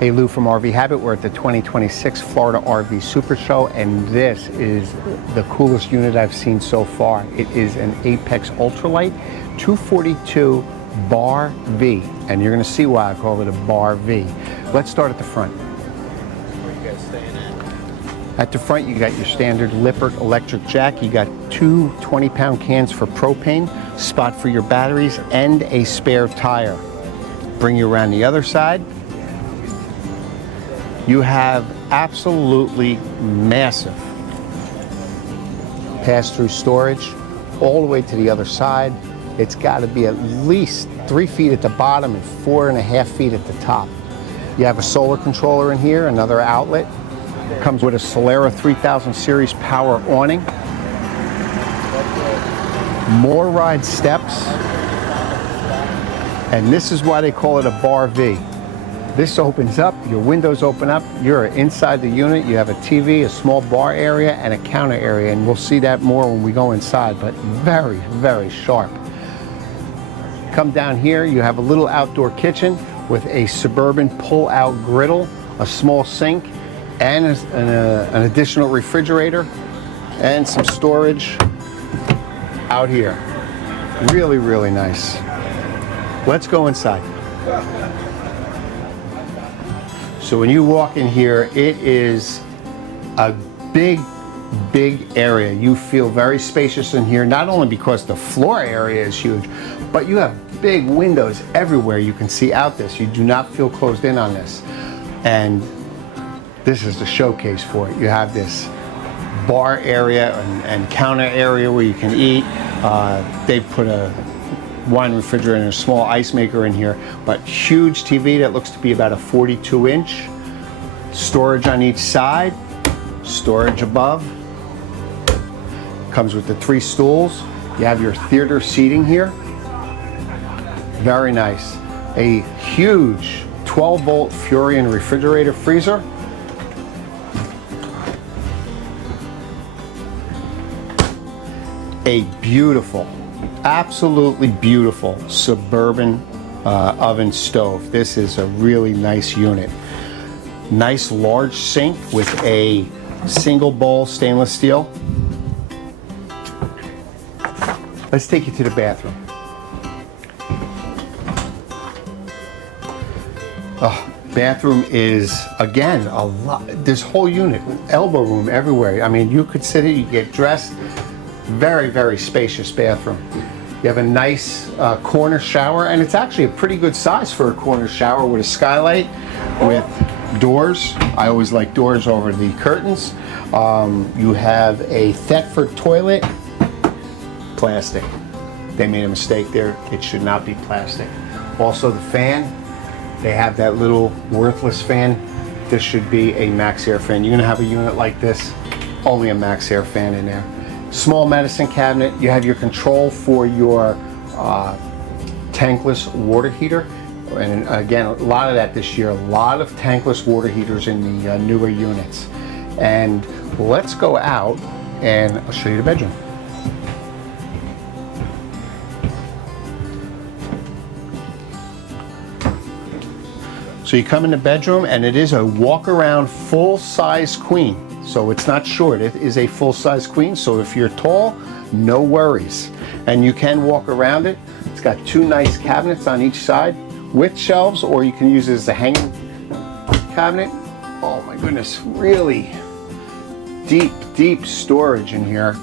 Hey, Lou from RV Habit. We're at the 2026 Florida RV Supershow, and this is the coolest unit I've seen so far. It is an Apex Ultra Lite 242BARV, and you're going to see why I call it a BARV. Let's start at the front. Where you guys staying at? At the front, you got your standard Lippert electric jack. You got two 20-pound cans for propane, spot for your batteries, and a spare tire. Bring you around the other side. You have absolutely massive pass-through storage all the way to the other side. It's got to be at least 3 feet at the bottom and 4.5 feet at the top. You have a solar controller in here, another outlet. Comes with a Solera 3000 series power awning. More ride steps. And this is why they call it a BARV. This opens up, your windows open up, you're inside the unit, you have a TV, a small bar area, and a counter area, and we'll see that more when we go inside, but very, very sharp. Come down here, you have a little outdoor kitchen with a Suburban pull-out griddle, a small sink, and an additional refrigerator, and some storage out here. Really, really nice. Let's go inside. So when you walk in here, it is a big, big area. You feel very spacious in here, not only because the floor area is huge, but you have big windows everywhere you can see out this. You do not feel closed in on this. And this is the showcase for it. You have this bar area and counter area where you can eat. They've put a wine refrigerator and a small ice maker in here, but huge TV that looks to be about a 42-inch. Storage on each side, storage above. Comes with the 3 stools. You have your theater seating here. Very nice. A huge 12-volt Furion refrigerator freezer. A beautiful, absolutely beautiful Suburban oven stove. This is a really nice unit. Nice large sink with a single bowl stainless steel. Let's take you to the bathroom. Oh, bathroom is, again, a lot. This whole unit, elbow room everywhere. I mean, you could sit here, you get dressed. Very, very spacious bathroom. You have a nice corner shower, and it's actually a pretty good size for a corner shower with a skylight, with doors. I always like doors over the curtains. You have a Thetford toilet. Plastic. They made a mistake there. It should not be plastic. Also the fan. They have that little worthless fan. This should be a Max Air fan. You're gonna have a unit like this, only a Max Air fan in there. Small medicine cabinet. You have your control for your tankless water heater. And again, a lot of that this year, a lot of tankless water heaters in the newer units. And let's go out and I'll show you the bedroom. So you come in the bedroom, and it is a walk-around full-size queen. So it's not short, it is a full-size queen. So if you're tall, no worries. And you can walk around it. It's got 2 nice cabinets on each side with shelves, or you can use it as a hanging cabinet. Oh my goodness, really deep, deep storage in here.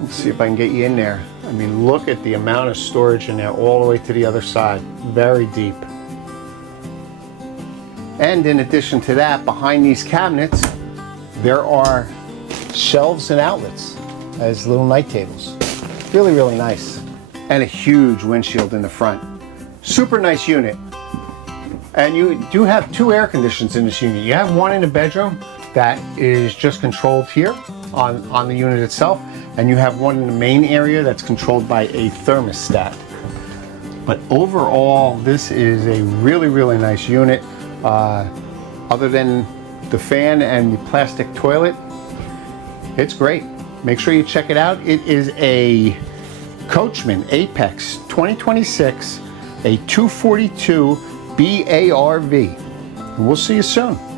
Let's see if I can get you in there. I mean, look at the amount of storage in there all the way to the other side. Very deep. And in addition to that, behind these cabinets, there are shelves and outlets as little night tables. Really, really nice. And a huge windshield in the front. Super nice unit. And you do have 2 air conditioners in this unit. You have one in the bedroom that is just controlled here on the unit itself. And you have one in the main area that's controlled by a thermostat. But overall, this is a really, really nice unit. Other than the fan and the plastic toilet, it's great. Make sure you check it out. It is a Coachmen Apex 2026, a 242BARV. We'll see you soon.